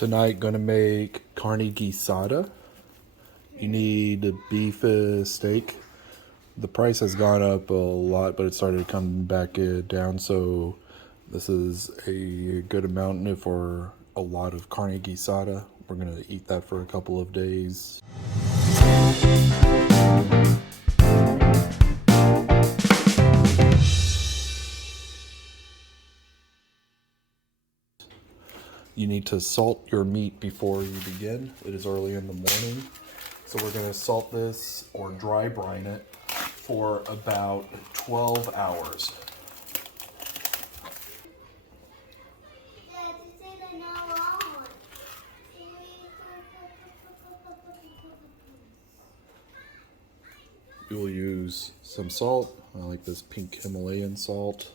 Tonight, gonna make carne guisada. You need a beef steak. The price has gone up a lot, but it started to come back down, so this is a good amount for a lot of carne guisada. We're gonna eat that for a couple of days. You need to salt your meat before you begin. It is early in the morning. So we're gonna salt this or dry brine it for about 12 hours. We will use some salt. I like this pink Himalayan salt.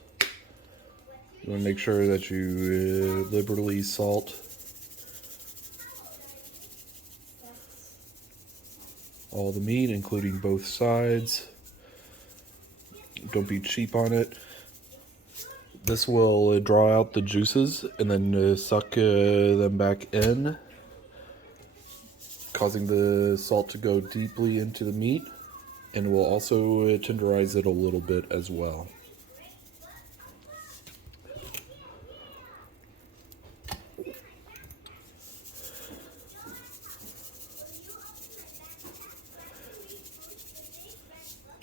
You want to make sure that you liberally salt all the meat, including both sides. Don't be cheap on it. This will draw out the juices and then suck them back in, causing the salt to go deeply into the meat, and will also tenderize it a little bit as well.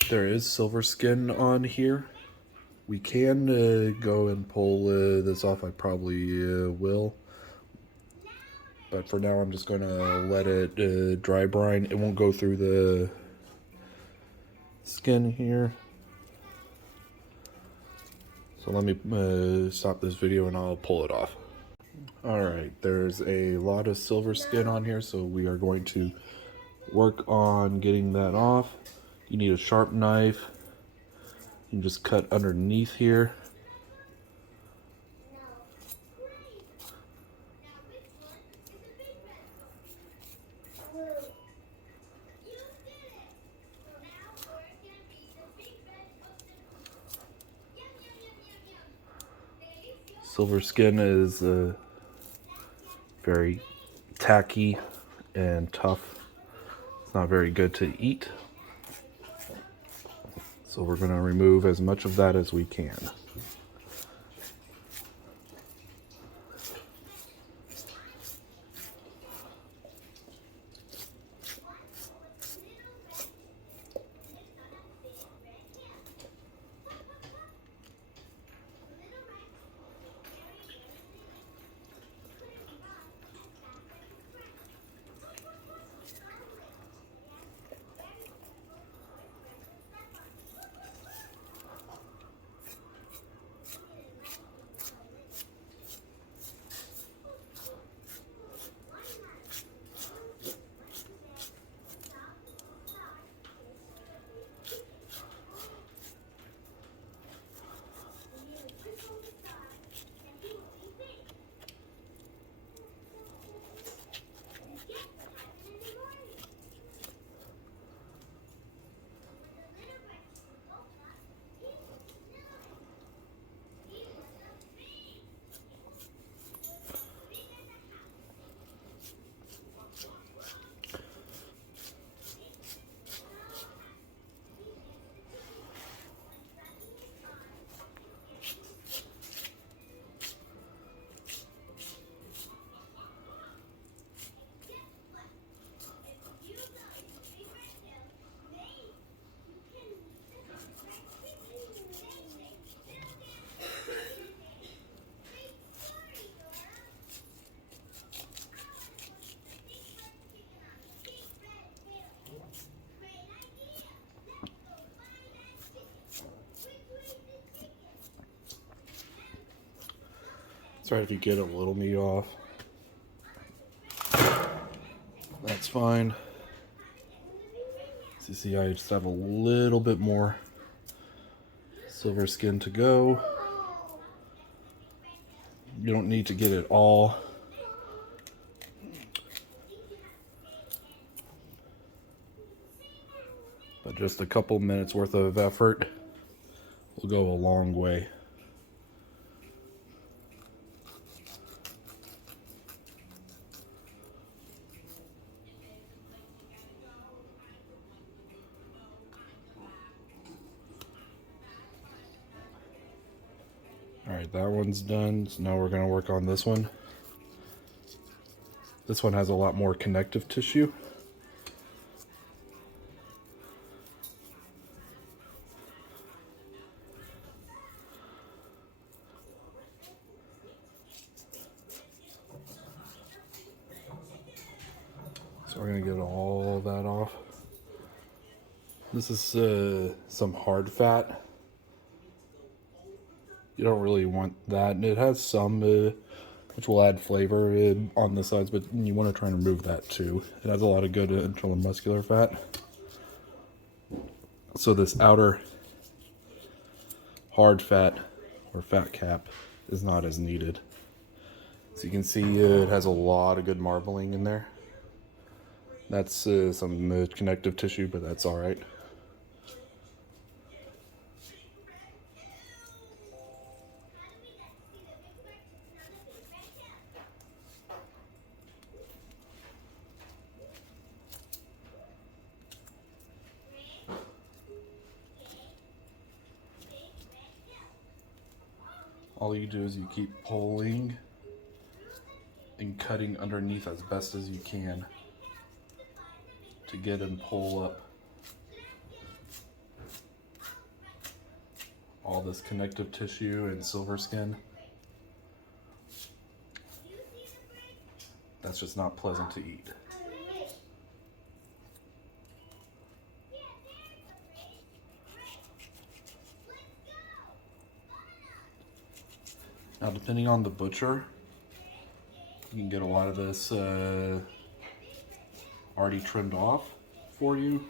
There is silver skin on here. We can go and pull this off. I probably will. But for now, I'm just going to let it dry brine. It won't go through the skin here. So let me stop this video and I'll pull it off. Alright, there's a lot of silver skin on here, so we are going to work on getting that off. You need a sharp knife. You can just cut underneath here. Silver skin is very tacky and tough. It's not very good to eat. So we're going to remove as much of that as we can. Sorry if you get a little meat off. That's fine. So you see, I just have a little bit more silver skin to go. You don't need to get it all. But just a couple minutes worth of effort will go a long way. Alright, that one's done. So now we're going to work on this one. This one has a lot more connective tissue. So we're going to get all that off. This is some hard fat. You don't really want that. And it has some, which will add flavor on the sides, but you want to try and remove that too. It has a lot of good internal muscular fat. So this outer hard fat or fat cap is not as needed. So you can see it has a lot of good marbling in there. That's some connective tissue, but that's all right. All you do is you keep pulling and cutting underneath as best as you can to get and pull up all this connective tissue and silver skin. That's just not pleasant to eat. Now, depending on the butcher, you can get a lot of this already trimmed off for you.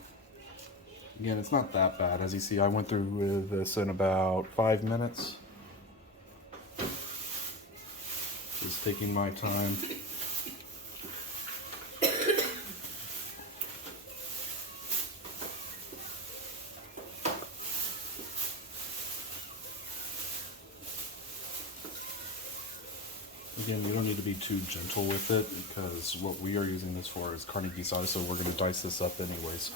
Again, it's not that bad. As you see, I went through this in about 5 minutes. Just taking my time. Again, you don't need to be too gentle with it because what we are using this for is Carne Guisada, so we're going to dice this up anyways.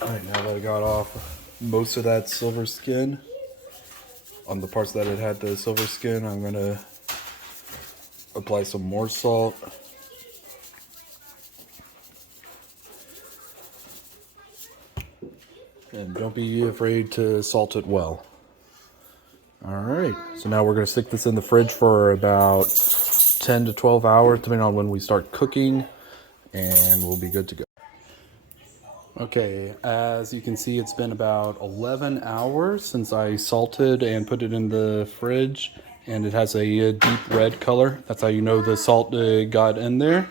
Alright, now that I got off most of that silver skin, on the parts that it had the silver skin, I'm going to apply some more salt. And don't be afraid to salt it well. Alright, so now we're going to stick this in the fridge for about 10 to 12 hours, depending on when we start cooking, and we'll be good to go. Okay, as you can see, it's been about 11 hours since I salted and put it in the fridge, and it has a deep red color. That's how you know the salt got in there.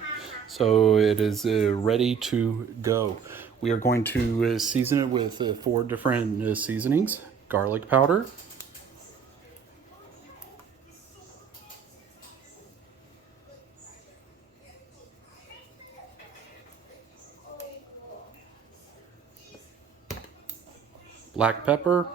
So it is ready to go. We are going to season it with 4 different seasonings. Garlic powder, black pepper,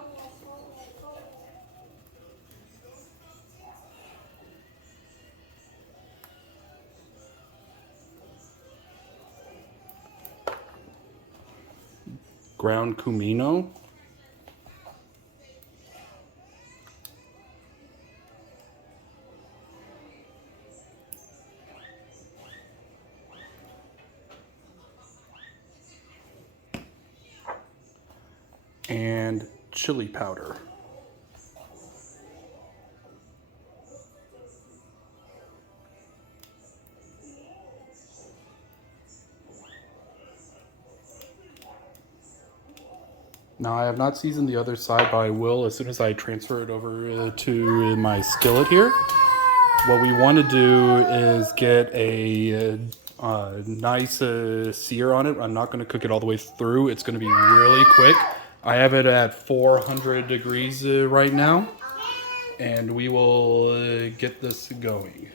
ground cumino, and chili powder. Now, I have not seasoned the other side, but I will as soon as I transfer it over to my skillet here. What we want to do is get a nice sear on it. I'm not going to cook it all the way through. It's going to be really quick. I have it at 400 degrees right now, and we will get this going.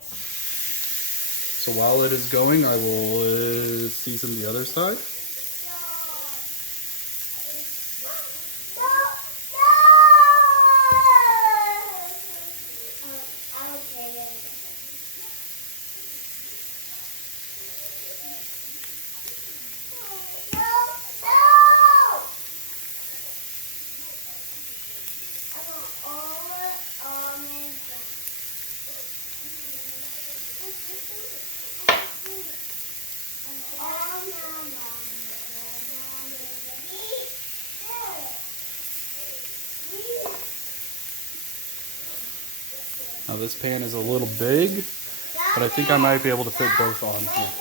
So while it is going, I will season the other side. Now this pan is a little big, but I think I might be able to fit both on here.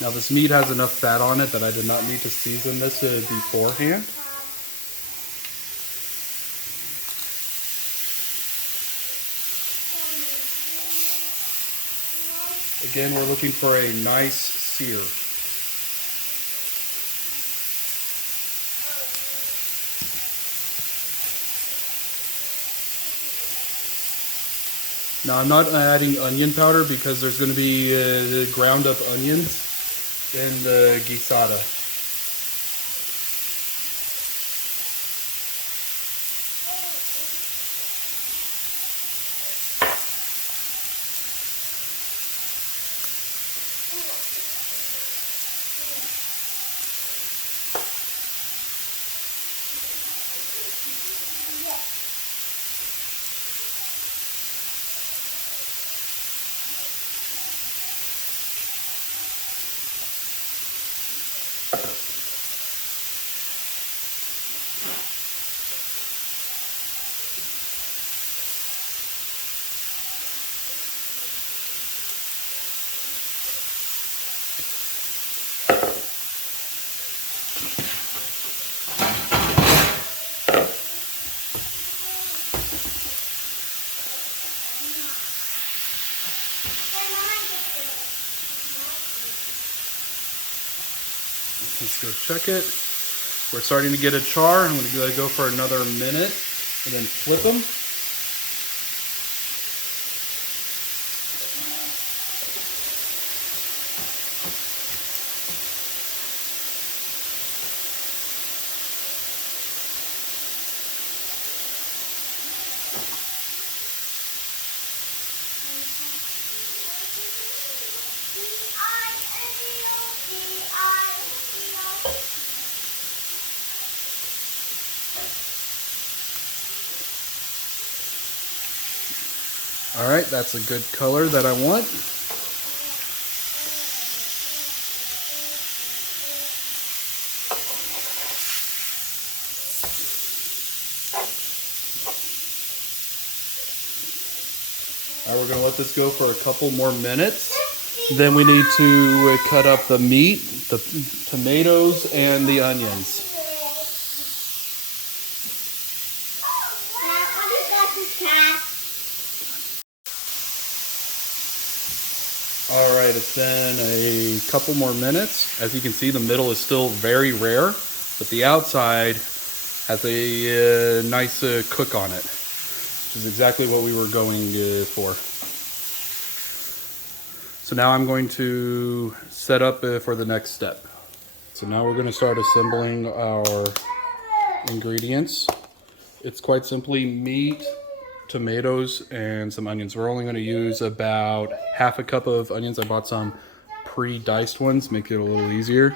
Now this meat has enough fat on it that I did not need to season this beforehand. Again, we're looking for a nice sear. Now I'm not adding onion powder because there's going to be ground up onions in the guisada. Let's go check it. We're starting to get a char. I'm going to go for another minute and then flip them. All right, that's a good color that I want. All right, we're gonna let this go for a couple more minutes. Then we need to cut up the meat, the tomatoes, and the onions. All right, it's been a couple more minutes. As you can see, the middle is still very rare, but the outside has a nice cook on it, which is exactly what we were going for. So now I'm going to set up for the next step. So now we're going to start assembling our ingredients. It's quite simply meat, tomatoes, and some onions. We're only going to use about half a cup of onions. I bought some pre-diced ones, make it a little easier.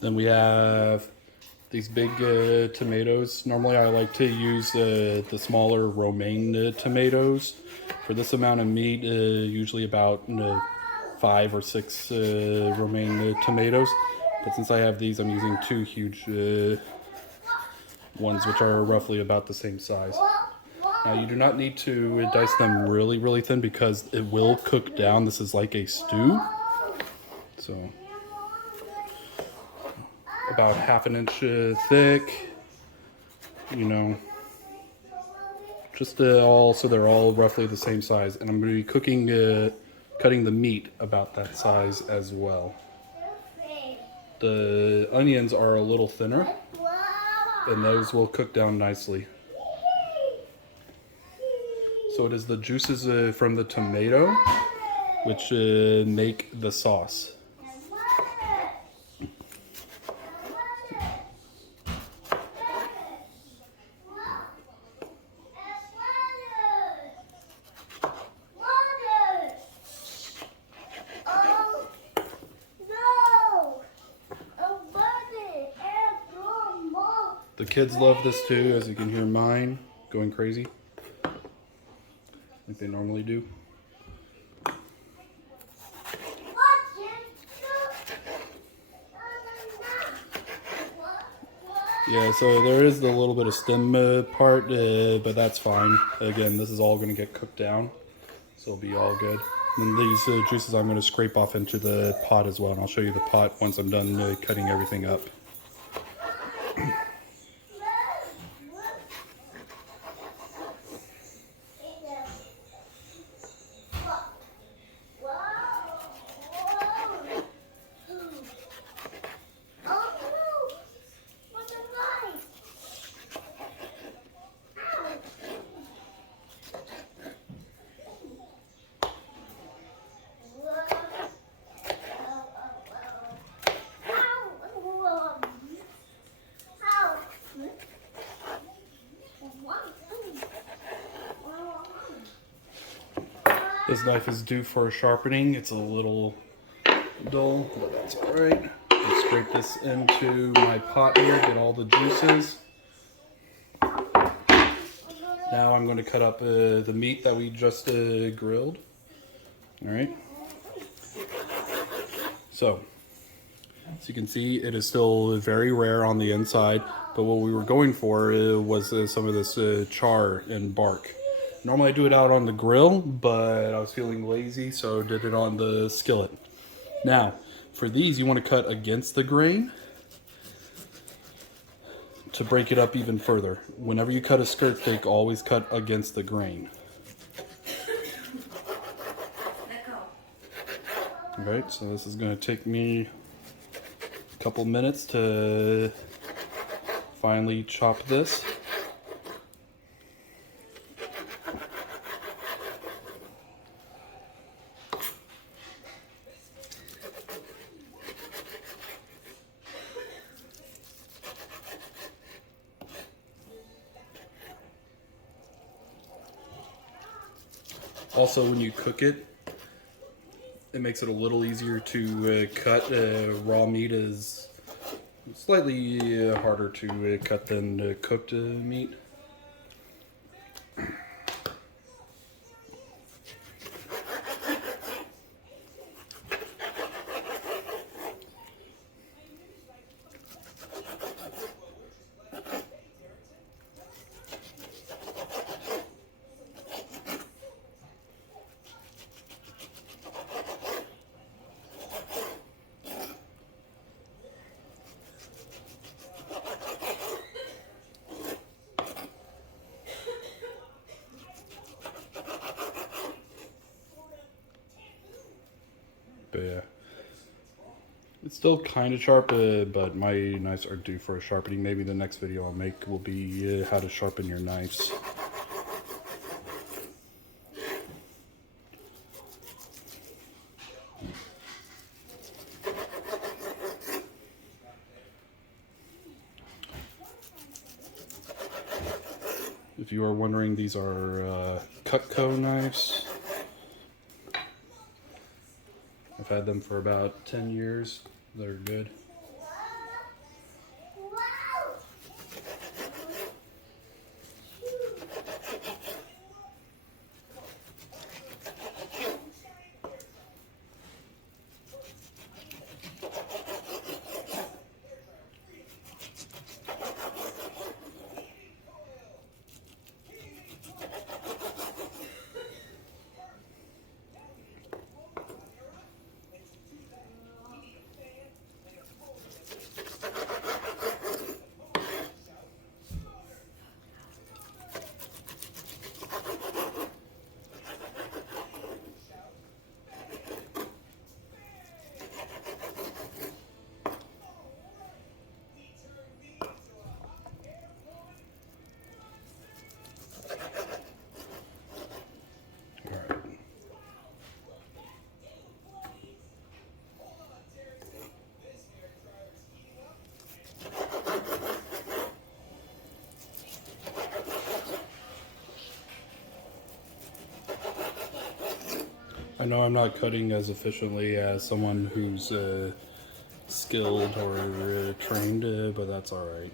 Then we have these big tomatoes. Normally I like to use the smaller romaine tomatoes. For this amount of meat, usually about 5 or 6 romaine tomatoes. But since I have these, I'm using 2 huge ones, which are roughly about the same size. Now you do not need to dice them really thin because it will cook down. This is like a stew. So about half an inch thick, you know, just all so they're all roughly the same size. And I'm going to be cooking, cutting the meat about that size as well. The onions are a little thinner, and those will cook down nicely. So it is the juices from the tomato which make the sauce. The kids love this too, as you can hear mine going crazy like they normally do. Yeah, so there is the little bit of stem part, but that's fine. Again, this is all going to get cooked down, so it'll be all good. And these juices I'm going to scrape off into the pot as well, and I'll show you the pot once I'm done cutting everything up. This knife is due for sharpening. It's a little dull, but that's all right. I'll scrape this into my pot here, get all the juices. Now I'm going to cut up the meat that we just grilled. All right. So, as you can see, it is still very rare on the inside, but what we were going for was some of this char and bark. Normally I do it out on the grill, but I was feeling lazy, so I did it on the skillet. Now, for these, you want to cut against the grain to break it up even further. Whenever you cut a skirt steak, always cut against the grain. Alright, so this is going to take me a couple minutes to finally chop this. Also, when you cook it, it makes it a little easier to cut. Raw meat is slightly harder to cut than cooked meat. But yeah, it's still kind of sharp, but my knives are due for a sharpening. Maybe the next video I'll make will be how to sharpen your knives. If you are wondering, these are Cutco knives. I've had them for about 10 years. They're good. I know I'm not cutting as efficiently as someone who's skilled or trained, but that's alright.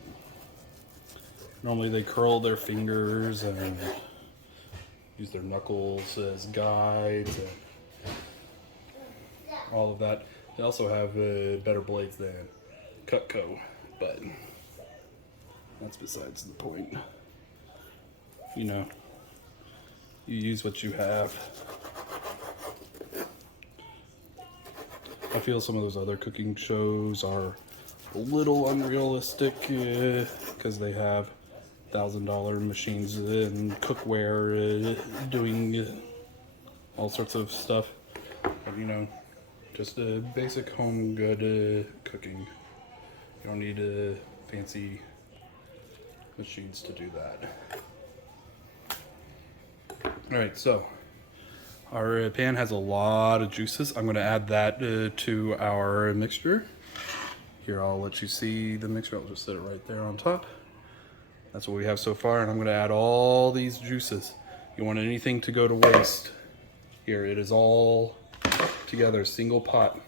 Normally they curl their fingers and use their knuckles as guides and all of that. They also have better blades than Cutco, but that's besides the point. You know, you use what you have. I feel some of those other cooking shows are a little unrealistic because they have $1,000 machines and cookware doing all sorts of stuff. But, you know, just a basic home good cooking. You don't need fancy machines to do that. Alright, so our pan has a lot of juices. I'm going to add that to our mixture. Here, I'll let you see the mixture. I'll just set it right there on top. That's what we have so far, and I'm going to add all these juices. You want anything to go to waste? Here, it is all together, single pot.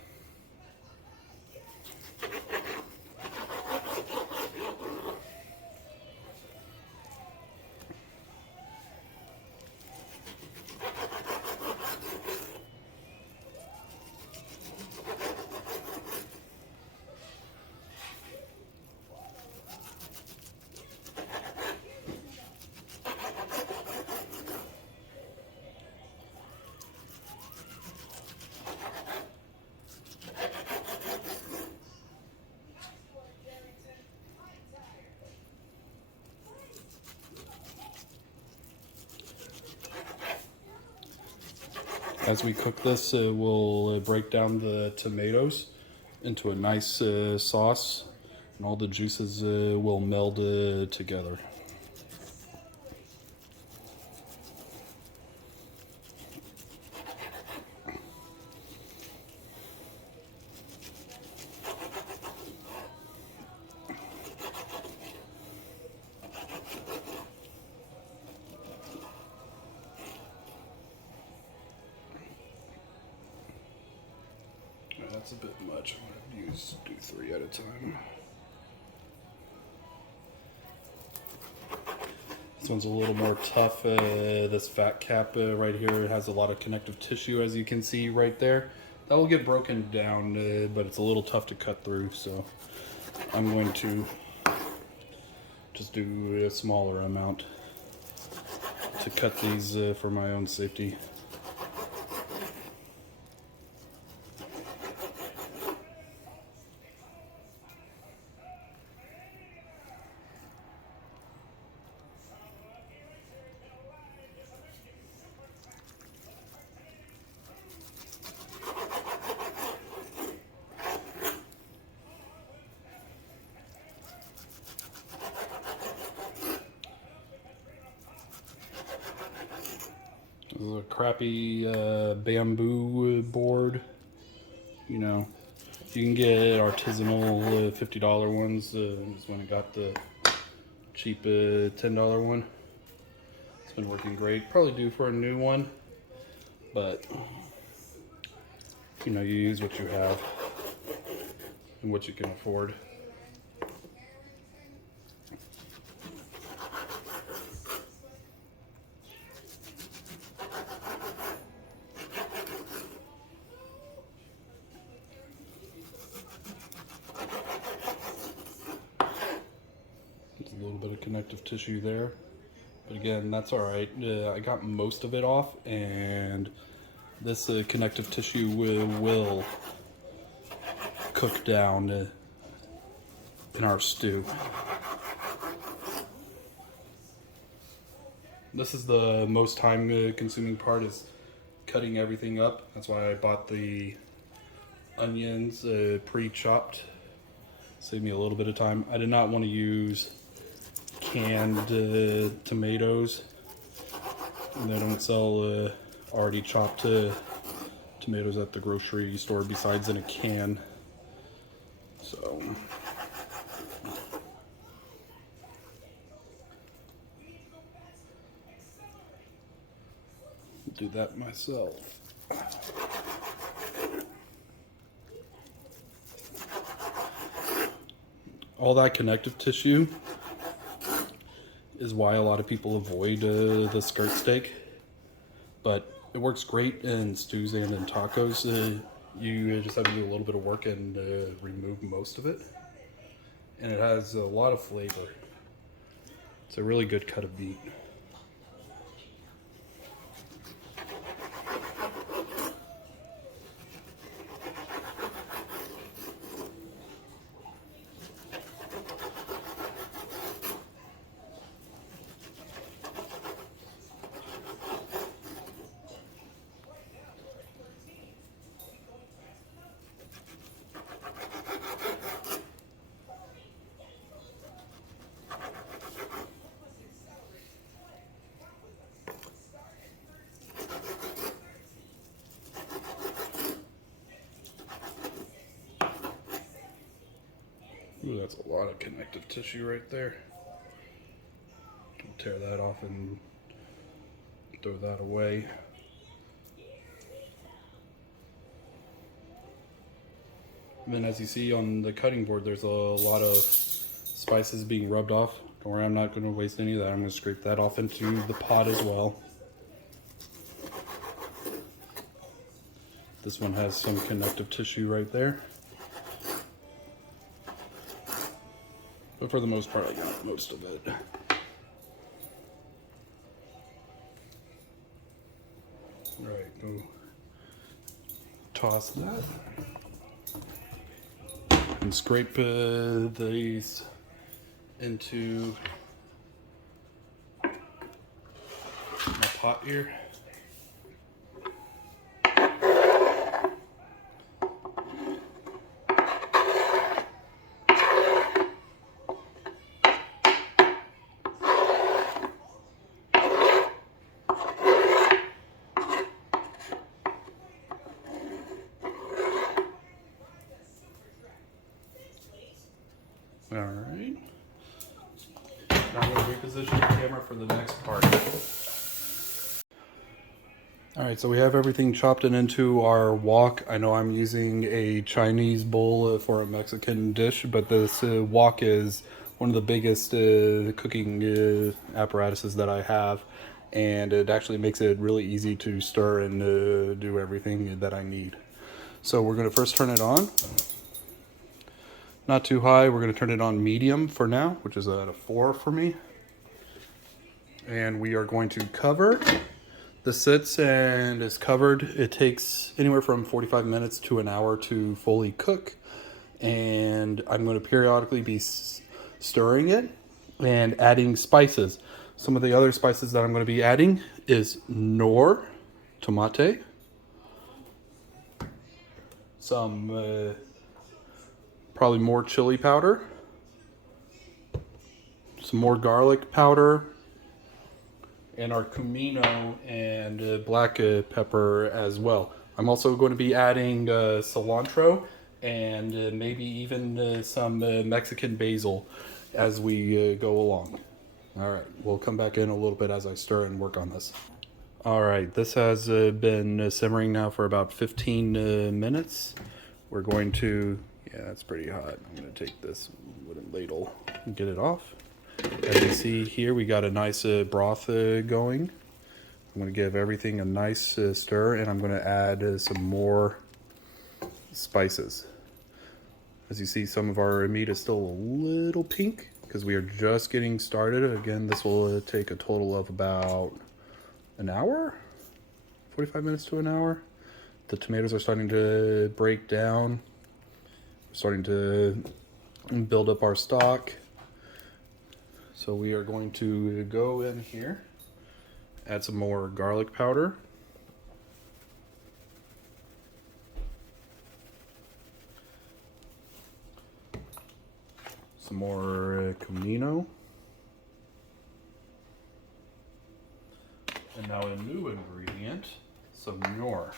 As we cook this, we'll break down the tomatoes into a nice sauce, and all the juices will meld together. That's a bit much. I'm going to do 3 at a time. This one's a little more tough. This fat cap right here has a lot of connective tissue, as you can see right there. That will get broken down, but it's a little tough to cut through, so I'm going to just do a smaller amount to cut these for my own safety. This is a crappy bamboo board. You know, you can get artisanal $50 ones. This one got the cheap $10 one. It's been working great. Probably due for a new one, but you know, you use what you have and what you can afford. A little bit of connective tissue there, but again, that's all right. I got most of it off, and this connective tissue will cook down in our stew. This is the most time consuming part, is cutting everything up. That's why I bought the onions pre-chopped. Saved me a little bit of time. I did not want to use canned tomatoes. They don't sell already chopped tomatoes at the grocery store besides in a can. So do that myself. All that connective tissue is why a lot of people avoid the skirt steak. But it works great in stews and in tacos. You just have to do a little bit of work and remove most of it. And it has a lot of flavor. It's a really good cut of meat. Ooh, that's a lot of connective tissue right there. I'll tear that off and throw that away. And then as you see on the cutting board, there's a lot of spices being rubbed off. Don't worry, I'm not going to waste any of that. I'm going to scrape that off into the pot as well. This one has some connective tissue right there. But for the most part, I got most of it. Alright, go toss that. And scrape these into my pot here. All right. Now I'm going to reposition the camera for the next part. All right, so we have everything chopped into our wok. I know I'm using a Chinese bowl for a Mexican dish, but this wok is one of the biggest cooking apparatuses that I have, and it actually makes it really easy to stir and do everything that I need. So we're going to first turn it on. Not too high. We're going to turn it on medium for now, which is at a 4 for me. And we are going to cover. This sits and is covered. It takes anywhere from 45 minutes to an hour to fully cook. And I'm going to periodically be stirring it and adding spices. Some of the other spices that I'm going to be adding is nor, tomate, some probably more chili powder, some more garlic powder, and our comino and black pepper as well. I'm also going to be adding cilantro and maybe even some Mexican basil as we go along. All right, we'll come back in a little bit as I stir and work on this. All right, this has been simmering now for about 15 minutes. We're going to, yeah, that's pretty hot. I'm going to take this wooden ladle and get it off. As you see here, we got a nice broth going. I'm going to give everything a nice stir, and I'm going to add some more spices. As you see, some of our meat is still a little pink because we are just getting started. Again, this will take a total of about an hour, 45 minutes to an hour. The tomatoes are starting to break down. We're starting to build up our stock. So we are going to go in here, add some more garlic powder. Some more comino. And now a new ingredient, some nor.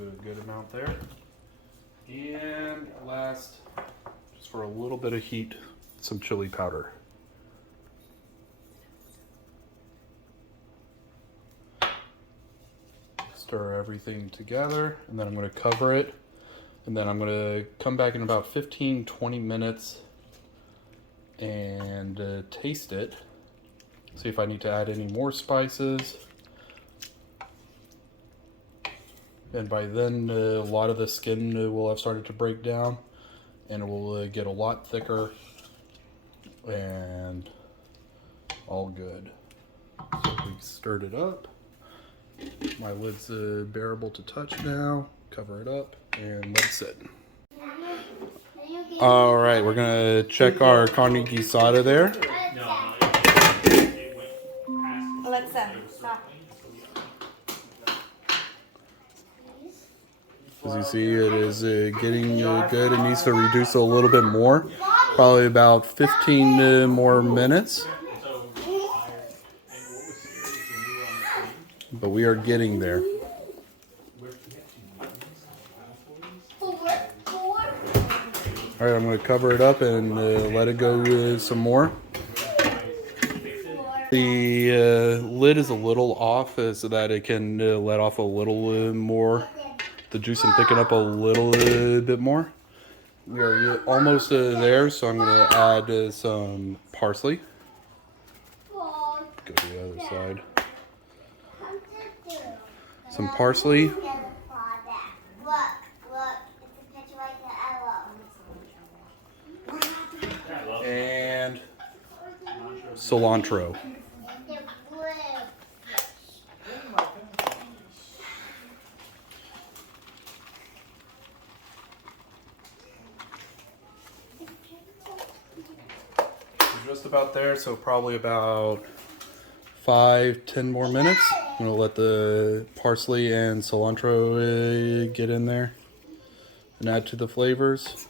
A good amount there. And last, just for a little bit of heat, some chili powder. stir everything together, and then I'm going to cover it, and then I'm going to come back in about 15-20 minutes and taste it, see if I need to add any more spices. And by then a lot of the skin will have started to break down, and it will get a lot thicker and all good. So we stirred it up. My lid's bearable to touch now. Cover it up and let it sit. All right, we're gonna check our Carne Guisada there. Alexa, stop. As you see, it is getting good. It needs to reduce a little bit more, probably about 15 more minutes. But we are getting there. All right, I'm going to cover it up and let it go some more. The lid is a little off so that it can let off a little more. The juice and thicken up a little bit more. We are almost there, so I'm going to add some parsley. Go to the other side. Some parsley. And cilantro. We're just about there, so probably about 5-10 more minutes. I'm gonna let the parsley and cilantro get in there and add to the flavors.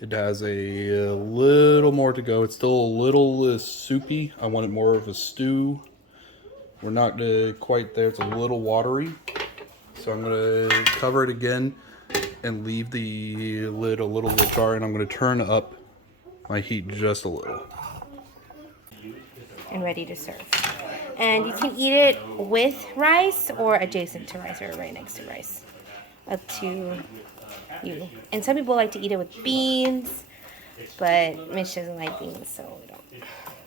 It has a little more to go. It's still a little soupy. I want it more of a stew. We're not quite there. It's a little watery. So I'm going to cover it again and leave the lid a little ajar, and I'm going to turn up my heat just a little. And ready to serve. And you can eat it with rice or adjacent to rice or right next to rice. Up to you. And some people like to eat it with beans, but Mitch doesn't like beans, so we don't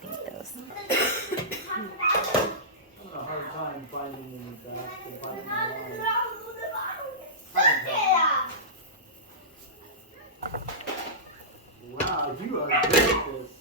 eat those. Wow, you are good at this.